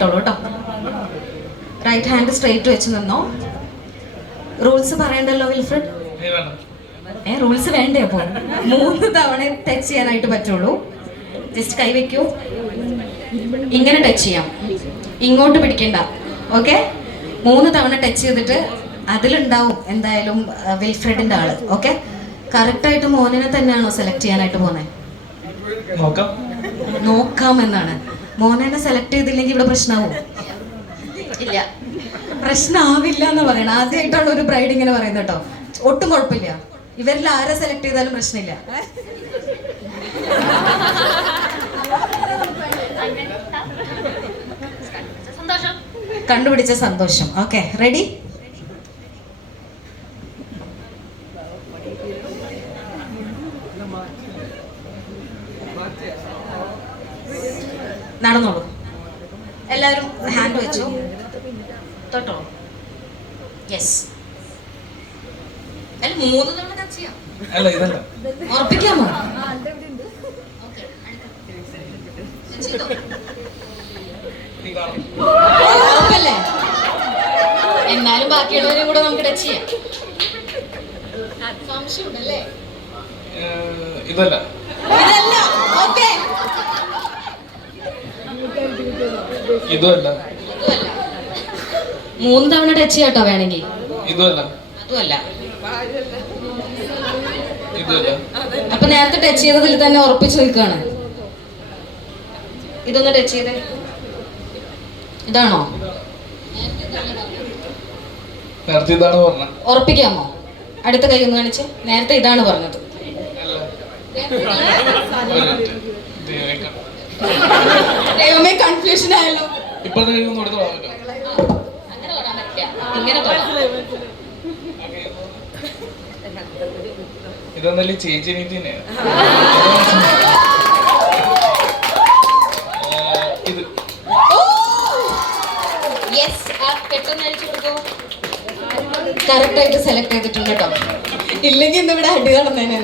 ചെയ്തോളൂ കേട്ടോ. Right hand straight വെച്ച് നിന്നോ. റൂൾസ് പറയണ്ടല്ലോ വിൽഫ്രഡ്? റൂൾസ് വേണ്ടേ? അപ്പോൾ 3 തവണ ടച്ച് ചെയ്യാനായിട്ട് പറ്റുള്ളൂ. ജസ്റ്റ് കൈ വെക്കൂ. ഇങ്ങനെ ടച്ച് ചെയ്യാം, ഇങ്ങോട്ട് പിടിക്കണ്ട. ഓക്കെ, 3 തവണ ടച്ച് ചെയ്തിട്ട് അതിലുണ്ടാവും എന്തായാലും വിൽഫ്രഡിന്റെ ആള്. ഓക്കെ, കറക്റ്റായിട്ട് മോനെ തന്നെയാണോ സെലക്ട് ചെയ്യാനായിട്ട് പോന്നെ? നോക്കാം എന്നാണ്. മോനെ സെലക്ട് ചെയ്തില്ലെങ്കിൽ ഇവിടെ പ്രശ്നമാവും? ഇല്ല, പ്രശ്നമാവില്ല എന്ന് പറയണം. ആദ്യമായിട്ടാണ് ഒരു ബ്രൈഡ് ഇങ്ങനെ പറയുന്നത് കേട്ടോ. ഒട്ടും കുഴപ്പമില്ല, ഇവരിൽ ആരെ സെലക്ട് ചെയ്താലും പ്രശ്നമില്ല. കണ്ടുപിടിച്ച സന്തോഷം. Okay, ready? നടന്നോളൂ. എല്ലാവരും ഹാൻഡ് വെച്ചു, തൊട്ടോളൂ. യെസ്. അല്ല, 3 തവണ ടച്ച് ചെയ്യാം. ഉറപ്പിക്കാമോ? ഉറപ്പല്ലേ? എന്നാലും ബാക്കിയുള്ളവരും കൂടെ നമുക്ക് ടച്ച് ചെയ്യാം. സംശയമുണ്ടല്ലേ? ഇതല്ല. ഓക്കെ, ഇതുമല്ല. 3 തവണ ടച്ച് ചെയ്യാട്ടോ വേണമെങ്കിൽ. ഇതുമല്ല. അതുമല്ല. ഇതുമല്ല. അപ്പൊ നേരത്തെ ടച്ച് ചെയ്തതിൽ തന്നെ ഉറപ്പിച്ചു നിൽക്കുകയാണ്. ഇതൊന്ന് ടച്ച് ചെയ്തേ. ഇതാണോ? നേരത്തെ ഇതാണ് പറഞ്ഞത്. ഉറപ്പിക്കാമോ? അടുത്ത കൈ ഒന്ന് കാണിച്ച്. നേരത്തെ ഇതാണ് പറഞ്ഞത്. ദൈവമേ, കൺഫ്യൂഷൻ ആയല്ലോ. ഇപ്പോഴത്തെ കൈ ഒന്നും എടുത്ത് പോകാൻ അങ്ങനെ തൊടാൻ പറ്റില്ല, ഇങ്ങനെ തൊടാം. ഇതൊന്നല്ലേ ചേച്ചി നീതി തന്നെയാണ്. ഇത് പെട്ടെന്ന് അഴിച്ചു കൊടുക്കൂ. കറക്റ്റ് ആയിട്ട് സെലക്ട് ചെയ്തിട്ടുണ്ട് കേട്ടോ. ഇല്ലെങ്കിൽ ഇന്നിവിടെ അടി നടന്നേനല്ലോ.